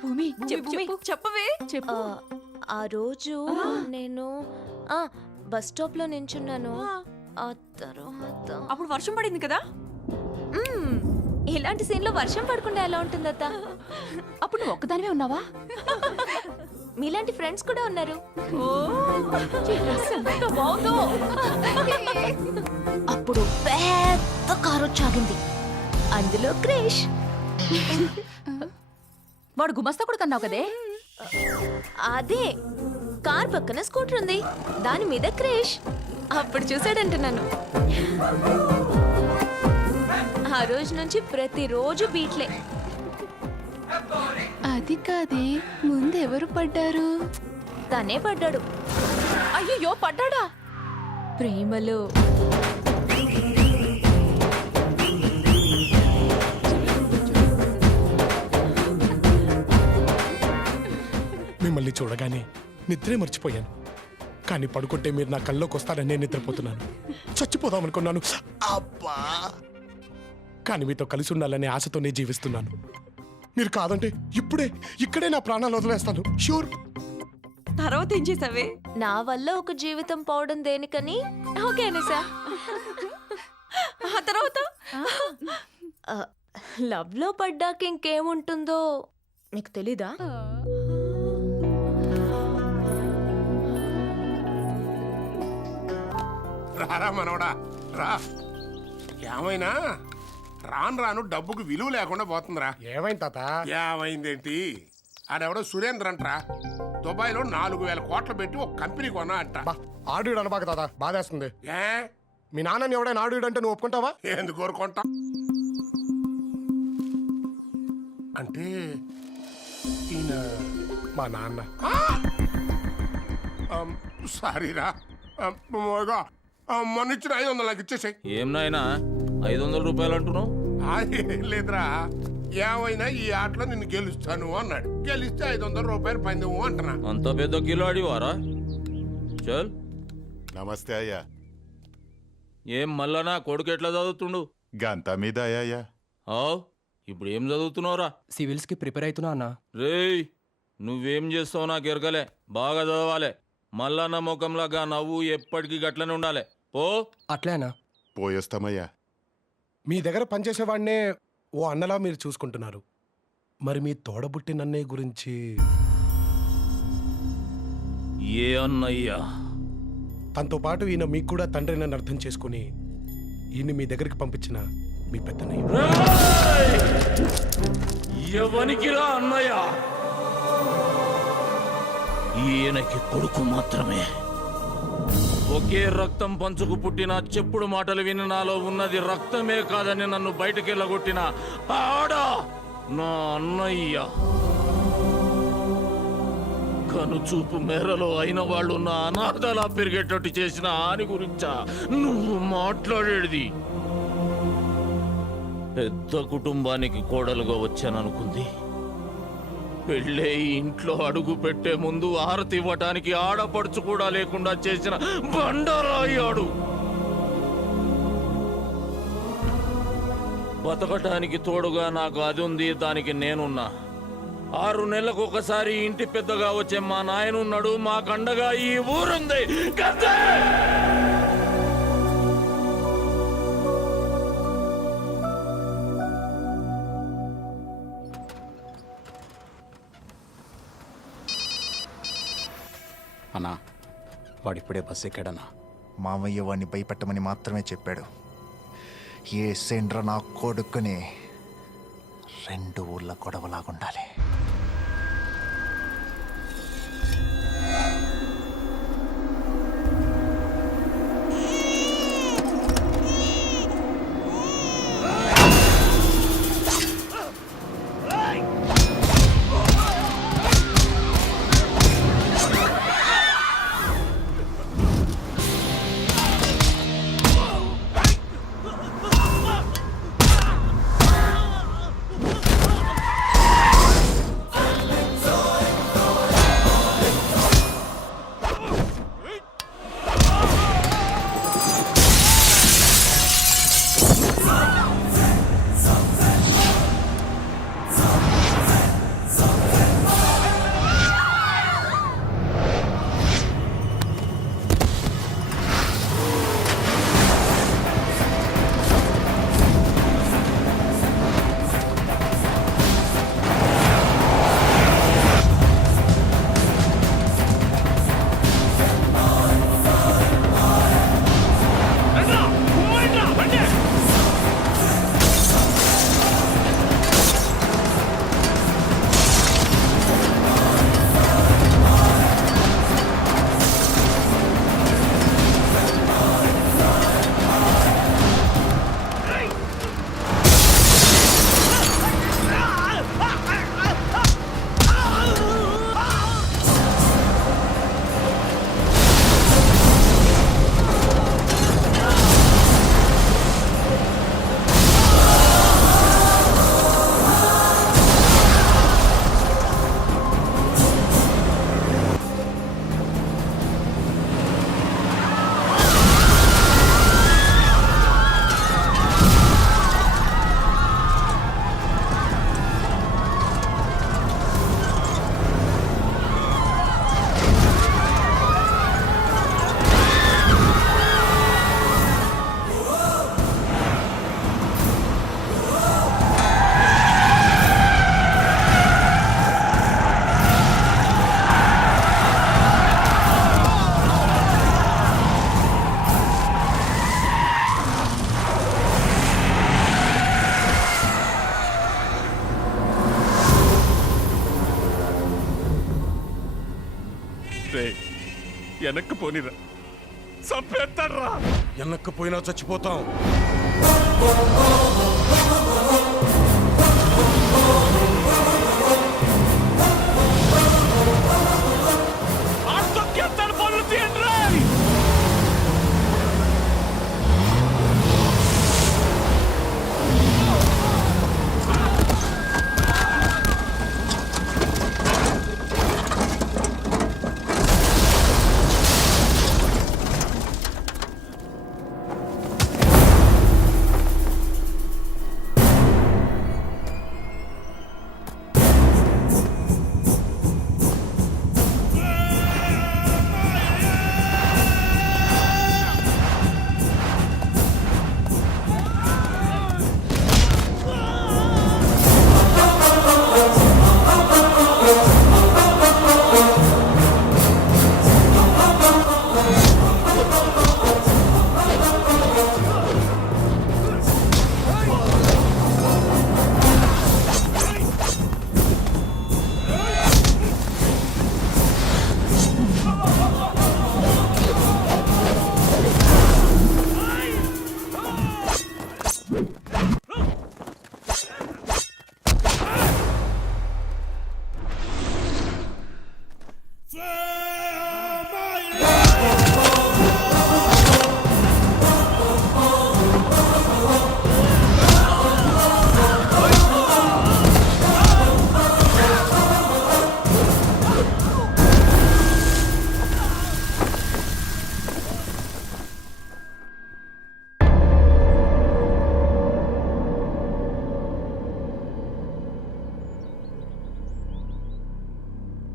భూమి చెప్పవే చెప్పు. ఆ రోజు నేను బస్ స్టాప్ లో నించున్నాను. ఆ తర్వాత అప్పుడు వర్షం పడింది కదా. ఇలాంటి సీన్ లో వర్షం పడకుండా ఎలా ఉంటుందత్త? అప్పుడు నువ్వు ఒక్కదానివే ఉన్నావా? మీలాంటి ఫ్రెండ్స్ కూడా ఉన్నారు. అప్పుడు పెద్ద కారు చాగింది, అందులో క్రేష్. వాడు గుమస్తా కూడా కన్నావు కదే. అదే కార్ పక్కన స్కూటర్ ఉంది, దాని మీద క్రేష్. అప్పుడు చూసాడంటున్నాను. ఆ రోజు నుంచి ప్రతిరోజు బీట్లే. అది కాదే, ముందెవరు పడ్డారు? తనే పడ్డాడు. అయ్యో పడ్డాడా? ప్రేమలో. మిమ్మల్ని చూడగానే నిద్రే మర్చిపోయాను. కానీ పడుకుంటే మీరు నా కల్లోకి వస్తారని నేను నిద్రపోతున్నాను. చచ్చిపోదాం అనుకున్నాను. అబ్బా! కానీ మీతో కలిసి ఉండాలనే ఆశతోనే జీవిస్తున్నాను. మీరు కాదంటే ఇక్కడే నా ప్రాణాలు వదిలేస్తాను. షూర్. తర్వాత ఏం చేసావే? నా వల్ల ఒక జీవితం పోవడం దేనికని ఓకే అనేసా. ఆ తర్వాత లవ్ లో పడ్డాక ఇంకేముంటుందో నీకు తెలీదా? రారా మనవడా రా. ఏమైనా రాను డబ్బుకు విలువ లేకుండా పోతుందిరా. ఏమైంది తాత? ఏమైందేంటి, ఆడెవడో సురేంద్ర అంటరా దుబాయ్లో 4,000 కోట్లు పెట్టి ఒక కంపెనీ కొన్నా అంట. ఆడు అనబాక తాత, బాధేస్తుంది. ఏ మీ నాన్నని ఎవడైనా ఆడు అంటే నువ్వు ఒప్పుకుంటావా? ఎందుకు కోరుకుంటా? అంటే ఈయన మా నాన్న. సారీరా, మొన్న ఇచ్చిన 500 నాకు ఇచ్చేసాయి. ఏం నాయనా 500 రూపాయలు అంటున్నావు? లేదురా, ఏమైనా ఈ ఆటలో నిన్ను గెలుస్తాను అన్నాడు. గెలిస్తే 500 రూపాయలు పందెము అంటున్నా. అంత పెద్ద కిలో ఆడివారా? చల్. నమస్తే అయ్యా. ఏం మళ్ళా కొడుకు ఎట్లా చదువుతుండు? గంతా మీద అయ్యా. ఇప్పుడు ఏం చదువుతున్నావురా? సివిల్స్ కి ప్రిపేర్ అవుతున్నా అన్న. రేయ్, నువ్వేం చేస్తావు నాకు ఎరగలే. బాగా చదవాలి. మల్లన్న ముఖంలాగా నవ్వు ఎప్పటికీ గట్లనే ఉండాలి. ఓ అట్లేనా? పోయేస్తామయ్యా. మీ దగ్గర పనిచేసేవాడినే ఓ అన్నలా మీరు చూసుకుంటున్నారు. మరి మీ తోడబుట్టిన అన్నయ్య గురించి? ఏ అన్నయ్యా? తనతో పాటు ఈయన మీకు కూడా తండ్రినని అర్థం చేసుకుని ఈయన్ని మీ దగ్గరికి పంపించిన మీ పెద్దన్నయ్య. ఎవనికి రా అన్నయ్య? ఈయనకి కొడుకు మాత్రమే. ఒకే రక్తం పంచుకు పుట్టిన చెప్పుడు మాటలు విని నాలో ఉన్నది రక్తమే కాదని నన్ను బయటకెళ్ళగొట్టిన ఆడ నా అన్నయ్య. కనుచూపు మేరలో అయిన వాళ్ళు నా అనాథలా పెరిగేటట్టు చేసిన ఆని గురించా నువ్వు మాట్లాడేది? పెద్ద కుటుంబానికి కోడలుగా వచ్చాననుకుంది. పెళ్ళే ఇంట్లో అడుగు పెట్టే ముందు ఆరతి ఇవ్వటానికి ఆడపడుచు కూడా లేకుండా చేసిన బండరాయాడు. బతకటానికి తోడుగా నాకు అది ఉంది, దానికి నేనున్నా. 6 నెలలకు ఒకసారి ఇంటి పెద్దగా వచ్చే మా నాయనున్నాడు. మా కండగా ఈ ఊరుంది. అన్నా, వాడిప్పుడే బస్ ఎక్కాడన్నా. మామయ్య వాడిని భయపెట్టమని మాత్రమే చెప్పాడు. ఏ సెండ్ర నా కొడుకుని 2 ఊర్ల గొడవలాగుండాలి. వెనక్కి పోనిరా, చంపేస్తాడ్రా. వెనక్కి పోయినా చచ్చిపోతాం. తొక్కేస్తాడు, పనులు తీయండిరా.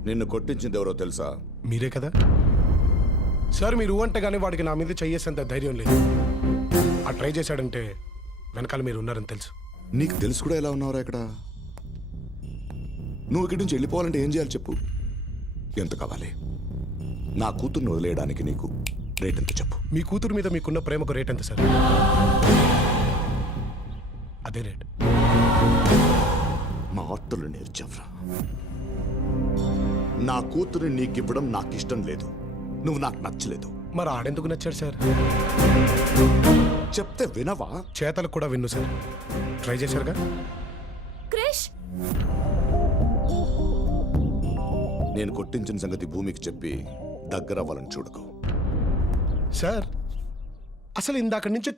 నిన్ను కొట్టించింది ఎవరో తెలుసా? మీరే కదా సార్. మీరు అంటే కానీ వాడికి నా మీద చెయ్యేసేంత ధైర్యం లేదు. ఆ ట్రై చేశాడంటే వెనకాల మీరు ఉన్నారని తెలుసు. నీకు తెలుసు కూడా ఎలా ఉన్నావురా ఇక్కడ? నువ్వు ఇక్కడి నుంచి వెళ్ళిపోవాలంటే ఏం చేయాలి చెప్పు? ఎంత కావాలి? నా కూతుర్ని వదిలేయడానికి నీకు రేట్ ఎంత చెప్పు? మీ కూతురు మీద మీకున్న ప్రేమకు రేట్ ఎంత సార్? అదే రేట్. మా ఆటలు నేర్చావురా. నా కూతురు నీకివ్వడం నాకు ఇష్టం లేదు. నువ్వు నాకు నచ్చలేదు. మరి ఆడెందుకు నచ్చాడు సార్? చెప్తే వినవా? చేతలకు కూడా విన్ను సార్. ట్రై చేశారుగా. క్రిష్, నేను కొట్టించిన సంగతి భూమికి చెప్పి దగ్గరవ్వాలని చూడకు. సార్ అసలు ఇందాక నుంచి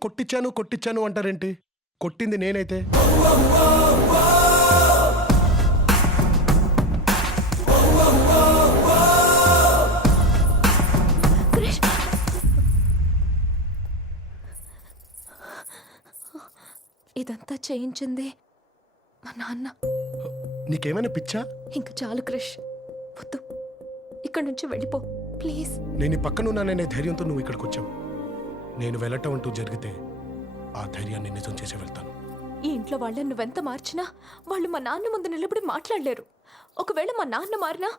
కొట్టించాను అంటారేంటి? కొట్టింది నేనైతే. క్రిష్, ఇదంతా చేయించింది మా నాన్న. నీకేమైనా పిచ్చా? ఇంక చాలు క్రిష్, వద్దు, ఇక్కడి నుంచి వెళ్ళిపో ప్లీజ్. నేను ఈ పక్కనున్నాననే ధైర్యంతో నువ్వు ఇక్కడికి వచ్చావు. నేను వెళ్ళటం అంటూ జరిగితే ఆ ధైర్యాన్ని నిజం చేసి వెళ్తాను. ఈ ఇంట్లో వాళ్ళని నువ్వెంత మార్చినా వాళ్ళు మా నాన్న ముందు నిలబడి మాట్లాడలేరు. ఒకవేళ మా నాన్న మారినా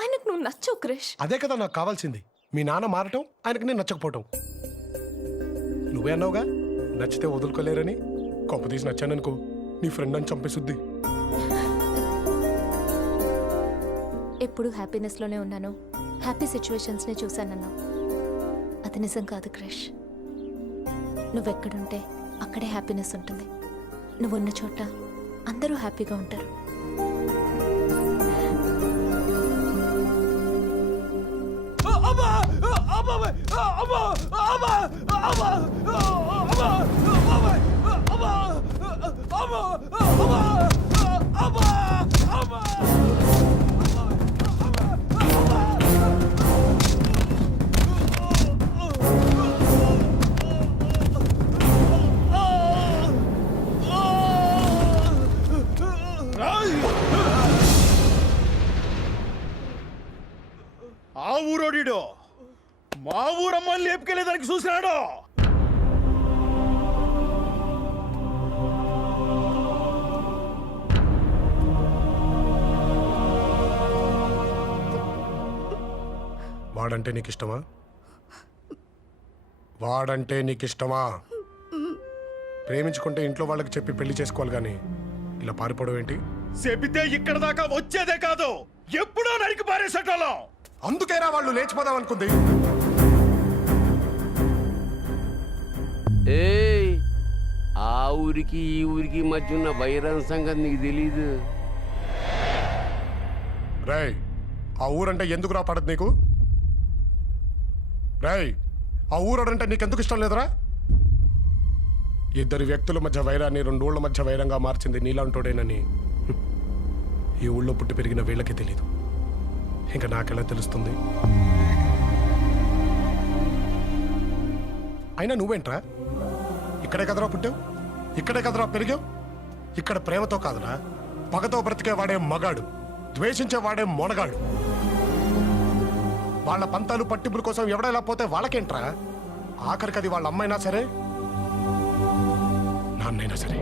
ఆయనకు నువ్వు నచ్చవు క్రిష్. అదే కదా నాకు కావాల్సింది. మీ నాన్న మారటం, ఆయనకు నేను నచ్చకపోవటం. నువ్వే అన్నావుగా నచ్చితే వదులుకోలేరని. కొంప తీసి నచ్చాననుకో నీ ఫ్రెండ్ అని చంపేసుద్ది. ఎప్పుడు హ్యాపీనెస్లోనే ఉన్నాను, హ్యాపీ సిచ్యువేషన్స్నే చూశానన్నావు. అది నిజం కాదు క్రిష్. నువ్వెక్కడుంటే అక్కడే హ్యాపీనెస్ ఉంటుంది. నువ్వున్న చోట అందరూ హ్యాపీగా ఉంటారు. ఆ ఊరోడిడో మా ఊరమ్మని లేపుకెళ్ళేదానికి చూసినాడు. వాడంటే నీకు ఇష్టమా? వాడంటే నీకు ఇష్టమా? ప్రేమించుకుంటే ఇంట్లో వాళ్ళకి చెప్పి పెళ్లి చేసుకోవాలి కానీ ఇలా పారిపోవడం ఏంటి? చెబితే ఇక్కడ దాకా వచ్చేదే కాదు, ఎప్పుడో నరికి పారేసేటోళ్ళం. అందుకేరా వాళ్ళు లేచిపోదాం అనుకుంది. ఏయ్, ఆ ఊరికి ఈ ఊరికి మధ్య ఉన్న వైరం సంగతి నీకు తెలీదు. రేయ్, ఆ ఊరంటే ఎందుకురా పడదు నీకు? రేయ్, ఆ ఊరంటే నీకెందుకు ఇష్టం లేదురా? ఇద్దరు వ్యక్తుల మధ్య వైరాన్ని 2 ఊళ్ళ మధ్య వైరంగా మార్చింది నీలాంటోడేనని ఈ ఊళ్ళో పుట్టి పెరిగిన వీళ్ళకి తెలీదు. ఇంకా నాకెలా తెలుస్తుంది? అయినా నువ్వేంట్రా? ఇక్కడే కదరా పుట్టావు, ఇక్కడే కదరా పెరిగావు. ఇక్కడ ప్రేమతో కాదురా, పగతో బ్రతికేవాడే మగాడు, ద్వేషించేవాడే మొనగాడు. వాళ్ళ పంతాలు పట్టింపుల కోసం ఎవడైనా పోతే వాళ్ళకేంట్రా? ఆఖరికి అది వాళ్ళ అమ్మైనా సరే, నాన్నైనా సరే.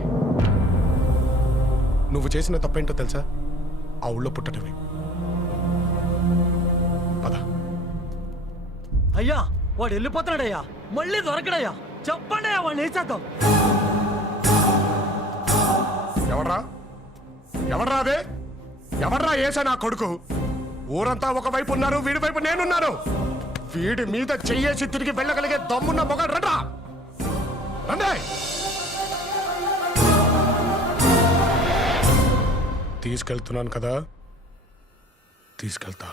నువ్వు చేసిన తప్పేంటో తెలుసా? ఆ ఊళ్ళో పుట్టడమే. పద. అయ్యా, వాడు వెళ్ళిపోతున్నాడయ్యా, మళ్ళీ దొరకడయ్యా. చెప్పండి అయ్యా, వాడిని వేసేద్దాం. ఎవడ్రా? ఎవడ్రా అదే? ఎవడ్రా ఏసా నా కొడుకు? ఊరంతా ఒకవైపు ఉన్నారు, వీడి వైపు నేనున్నాను. వీడి మీద చెయ్యేసి తిరిగి వెళ్ళగలిగే దమ్మున్న మొగాడు రండ్రా. రండి. తీసుకెళ్తున్నాను కదా, తీసుకెళ్తా.